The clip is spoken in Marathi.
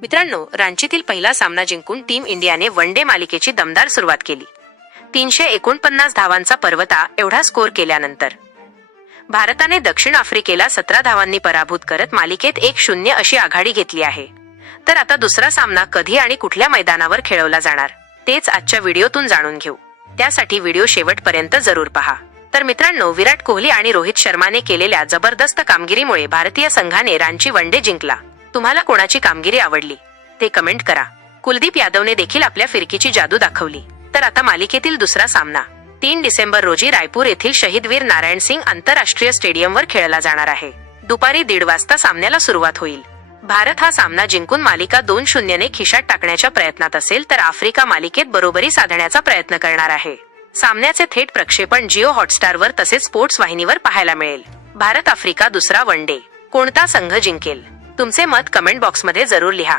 मित्रांनो, रांचीतील पहिला सामना जिंकून टीम इंडियाने वन डे मालिकेची दमदार सुरुवात केली. 349 धावांचा पर्वता एवढा स्कोर केल्यानंतर भारताने दक्षिण आफ्रिकेला 17 धावांनी पराभूत करत मालिकेत 1-0 अशी आघाडी घेतली आहे. तर आता दुसरा सामना कधी आणि कुठल्या मैदानावर खेळवला जाणार तेच आजच्या व्हिडिओतून जाणून घेऊ. त्यासाठी व्हिडिओ शेवटपर्यंत जरूर पहा. तर मित्रांनो, विराट कोहली आणि रोहित शर्माने केलेल्या जबरदस्त कामगिरीमुळे भारतीय संघाने रांची वन डे जिंकला. तुम्हाला कोणाची कामगिरी आवडली ते कमेंट करा. कुलदीप यादवने देखील आपल्या फिरकीची जादू दाखवली. तर आता मालिकेतील दुसरा सामना 3 डिसेंबर रोजी रायपूर येथील शहीदवीर नारायण सिंग आंतरराष्ट्रीय स्टेडियमवर खेळला जाणार आहे. दुपारी 1:30 वाजता सामन्याला सुरुवात होईल. भारत हा सामना जिंकून मालिका 2-0 ने खिशात टाकण्याच्या प्रयत्नात असेल तर आफ्रिका मालिकेत बरोबरी साधण्याचा प्रयत्न करणार आहे. सामन्याचे थेट प्रक्षेपण जिओ हॉटस्टारवर तसेच स्पोर्ट्स वाहिनीवर पाहायला मिळेल. भारत आफ्रिका दुसरा वन डे कोणता संघ जिंकेल? तुमचे मत कमेंट बॉक्समध्ये जरूर लिहा.